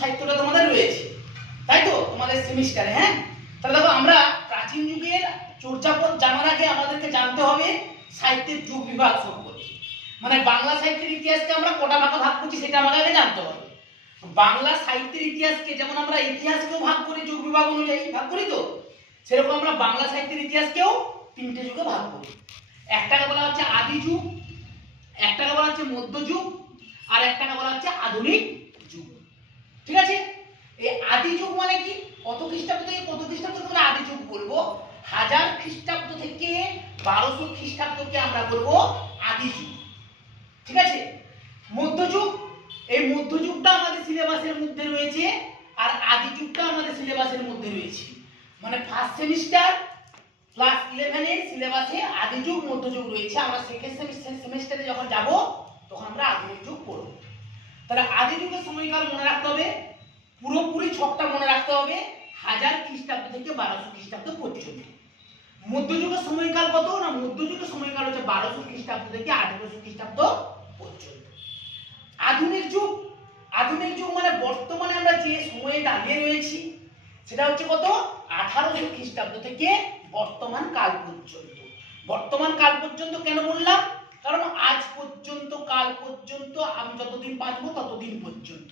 সাহিত্যটা তোমাদের রয়েছে, তাই তো তোমাদের সেমিস্টারে। হ্যাঁ, তাহলে দেখো আমরা প্রাচীন যুগের চর্যাপদ জানার আগে আমাদেরকে জানতে হবে সাহিত্যের যুগ বিভাগ সম্পর্কে। মানে বাংলা সাহিত্যের ইতিহাসকে আমরা কটা ভাগে ভাগ করছি সেটা আমাদের আগে জানতে হবে। বাংলা সাহিত্যের ইতিহাসকে যেমন আমরা ইতিহাসকেও ভাগ করি যুগ বিভাগ অনুযায়ী, ভাগ করি তো, সেরকম আমরা বাংলা সাহিত্যের ইতিহাসকেও তিনটে যুগে ভাগ করি। একটাকে বলা হচ্ছে আদি যুগ, একটাকে বলা হচ্ছে মধ্যযুগ, আর একটাকে বলা হচ্ছে আধুনিক যুগ। ঠিক আছে, এই আদি যুগ মানে কি? কত খ্রিস্টাব্দ থেকে কত খ্রিস্টাব্দকে আমরা আদি যুগ বলবো? 1000 খ্রিস্টাব্দ থেকে 1200 খ্রিস্টাব্দকে আমরা বলবো আদি যুগ। ঠিক আছে, মধ্যযুগ, এই মধ্যযুগটা আমাদের সিলেবাসের মধ্যে রয়েছে, আর আদি যুগটা আমাদের সিলেবাসের মধ্যে রয়েছে। মানে ফার্স্ট সেমিস্টার ক্লাস 11 এর সিলেবাসে আদি যুগ মধ্যযুগ রয়েছে। আমরা সেকেন্ড সেমিস্টারে যখন যাব তখন আমরা আধুনিক যুগ পড়ব। তাহলে আদি যুগের সময়কাল মনে রাখতে হবে, পুরোপুরি ছকটা মনে রাখতে হবে, 1000 খ্রিস্টাব্দ থেকে 1200 খ্রিস্টাব্দ পর্যন্ত। মধ্যযুগের সময়কাল কত না? মধ্যযুগের সময়কাল হচ্ছে 1200 খ্রিস্টাব্দ থেকে 1800 খ্রিস্টাব্দ পর্যন্ত। আধুনিক যুগ, আধুনিক যুগ মানে বর্তমানে আমরা যে সময়ে দাঁড়িয়ে রয়েছি সেটা হচ্ছে কত? 1800 খ্রিস্টাব্দ থেকে বর্তমান কাল পর্যন্ত। বর্তমান কাল পর্যন্ত কেন বললাম? কারণ আজ পর্যন্ত, কাল পর্যন্ত, আমি যতদিন বাঁচবো ততদিন পর্যন্ত।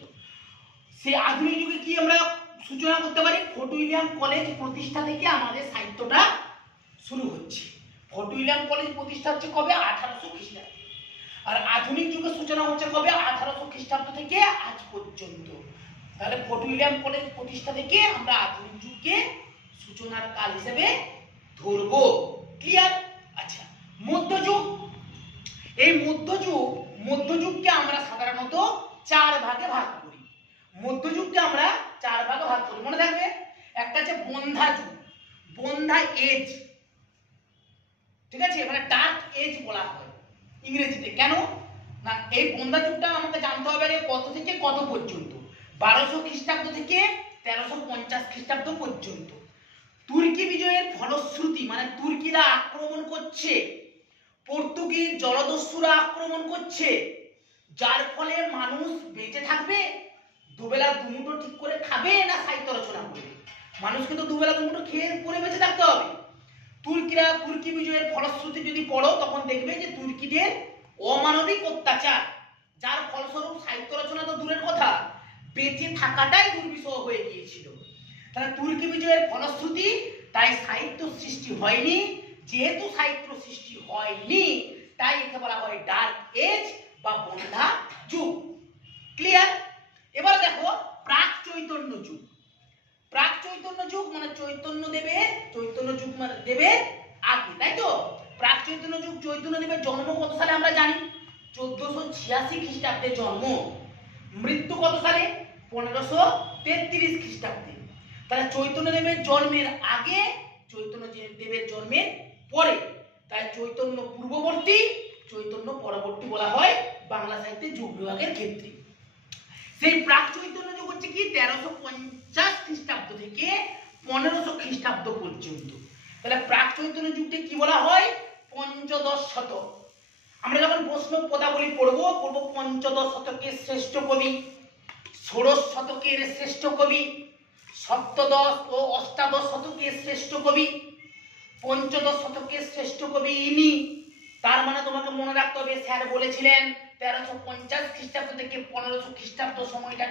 সেই আধুনিক যুগে কি আমরা সূচনা করতে পারি? ফোর্ট উইলিয়াম কলেজ প্রতিষ্ঠা থেকে আমাদের সাহিত্যটা শুরু হচ্ছে। ফোর্ট উইলিয়াম কলেজ প্রতিষ্ঠা হচ্ছে কবে? 1800 খ্রিস্টাব্দে। আর আধুনিক যুগের সূচনা হচ্ছে কবে? 1800 খ্রিস্টাব্দ থেকে আজ পর্যন্ত। তাহলে ফোর্ট উইলিয়াম কলেজ প্রতিষ্ঠা থেকে আমরা আধুনিক যুগকে সূচনার কাল হিসেবে ধরব। ক্লিয়ার? আচ্ছা, মধ্যযুগ, এই মধ্যযুগকে আমরা সাধারণত 4 ভাগে ভাগ করি। মধ্যযুগকে আমরা 4 ভাগে ভাগ করি, মনে থাকবে। একটা আছে বন্ধ্যা যুগ, বন্ধ্যা এজ। ঠিক আছে, মানে ডার্ক এজ বলা হয় ইংরেজিতে। কেন না? এই বন্ধ্যা যুগটা আমাকে জানতে হবে কত থেকে কত পর্যন্ত। 1200 খ্রিস্টাব্দ থেকে 1350 খ্রিস্টাব্দ পর্যন্ত। তুর্কি বিজয়ের ফলশ্রুতি, মানে তুর্কিরা আক্রমণ করছে, পর্তুগিজ জলদস্যুরা আক্রমণ করছে, যার ফলে মানুষ বেঁচে থাকবে, দুবেলা দুমুঠো ঠিক করে খাবে না সাহিত্য রচনা করবে? মানুষকে তো দুবেলা দুমুঠো খেয়ে পরে বেঁচে থাকতে হবে। তুর্কি বিজয়ের ফলশ্রুতি যদি পড়ো তখন দেখবে যে তুর্কিদের অমানবিক অত্যাচার, যার ফলস্বরূপ সাহিত্য রচনা তো দূরের কথা, বেঁচে থাকাটাই দুর্বিষহ হয়ে গিয়েছিল। তাহলে তুর্কি বিজয়ের ফলশ্রুতি, তাই সাহিত্য সৃষ্টি হয়নি। যেহেতু সাহিত্য সৃষ্টি হয়নি, তাই একে বলা হয় ডার্ক এজ বা বন্ধ্যা যুগ। ক্লিয়ার? এবার দেখো প্রাক চৈতন্য যুগ। প্রাক চৈতন্য যুগ মানে চৈতন্য যুগ মানে দেবের আগে, তাই তো? প্রাক চৈতন্য যুগ, চৈতন্য দেবের জন্ম কত সালে আমরা জানি? 1486 খ্রিস্টাব্দে জন্ম। মৃত্যু কত সালে? 1533 খ্রিস্টাব্দে। তাহলে চৈতন্য দেবের জন্মের আগে, চৈতন্য দেবের জন্মের পরে, তাই চৈতন্য পূর্ববর্তী, চৈতন্য পরবর্তী বলা হয় বাংলা সাহিত্যের যুগ বিভাগের ক্ষেত্রে। সেই প্রাক চৈতন্য যুগ হচ্ছে কি 1350 খ্রিস্টাব্দ থেকে 1500 খ্রিস্টাব্দ পর্যন্ত। তাহলে প্রাক চৈতন্য যুগকে কি বলা হয়? পঞ্চদশ শতক। আমরা যখন প্রশ্ন পদাবলী পড়বো পঞ্চদশ শতকের শ্রেষ্ঠ কবি, ষোড়শ শতকের শ্রেষ্ঠ কবি, সপ্তদশ ও অষ্টাদশ শতকের শ্রেষ্ঠ কবি, পঞ্চদশ শতকের শ্রেষ্ঠ কবি ইনি। তার মানে তোমাকে মনে রাখতে হবে স্যার বলেছিলেন 1350 খ্রিস্টাব্দ থেকে 1500 খ্রিস্টাব্দ সময়টাকে